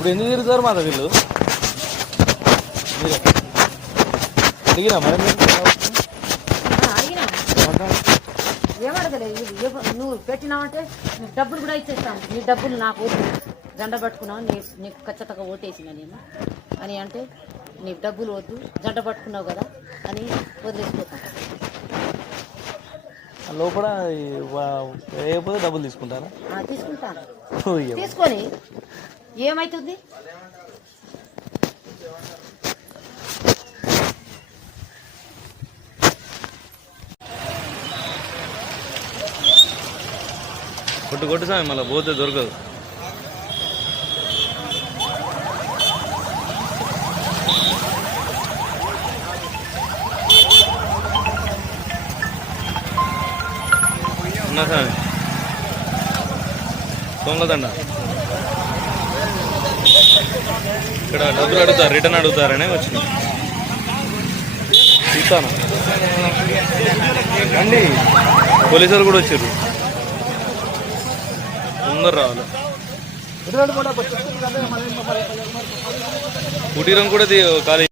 ఇప్పుడు ఎందుకు తిరుగుతారు మాత వీళ్ళు మీరే అడిగినా మరి అడిగినా ఏమడగలేదు. నువ్వు పెట్టినావంటే నీకు డబ్బులు కూడా ఇచ్చేస్తాను. నీ డబ్బులు నాకు వద్దు, జెండా పట్టుకున్నావు, నీకు ఖచ్చితంగా ఓటేసిన నేను అని అంటే నీకు డబ్బులు వద్దు, జెండా పట్టుకున్నావు కదా అని వదిలేసిపోతాను. లోపల వేయకపోతే డబ్బులు తీసుకుంటారా? తీసుకుంటాను. తీసుకొని ఏమవుతుంది? కొట్టు కొట్టు సామి మళ్ళీ పోతే దొరకదు. ఉన్నా సామి దొంగదండ ఇక్కడ డబ్బులు అడుగుతారు, రిటర్న్ అడుగుతారనే వచ్చిన చూస్తాను అండి. పోలీసులు కూడా వచ్చారు, ముందర రావాలి. కుటీరం కూడా కాలేజ్